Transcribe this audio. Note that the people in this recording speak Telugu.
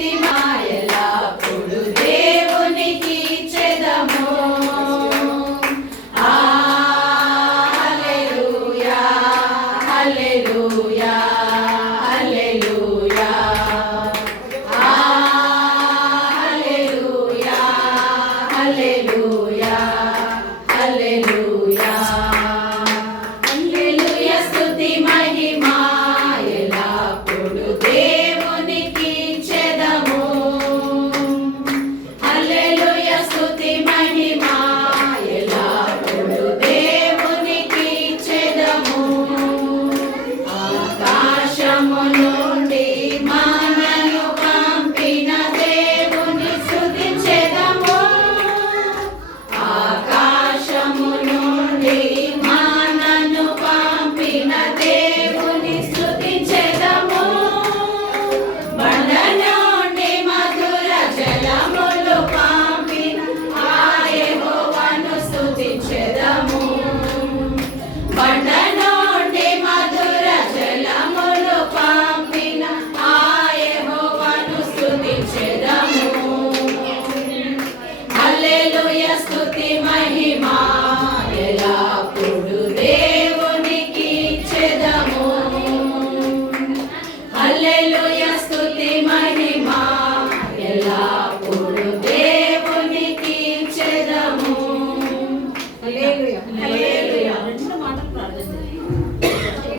స్తుతి ఎల్లప్పుడు దేవునికి ఇచ్చెదము. హల్లెలూయా హల్లెలూయా హల్లెలూయా హల్లెలూయా హల్లెలూయా హల్లెలూయా హల్లెలూయా స్తుతి మహిమ ఎల్లప్పుడు దేవునికి ఇచ్చెదము. హల్లెలూయా స్తుతి మహిమ ఎల్లప్పుడు దేవునికి ఇచ్చెదము. ఆకాశము నుండి మనను పంపిన దేవుని స్తుతించెదము. ఆకాశము నుండి మనను పంపిన దేవుని స్తుతించెదము. బండ నుండి మధుర జలములు పంపిన ఆ యెహోవాను స్తుతించెదము. బండ నుండి మధుర జలములు పంపిన ఆ యెహోవాను స్తుతించెదము. హల్లెలూయా స్తుతి మహిమ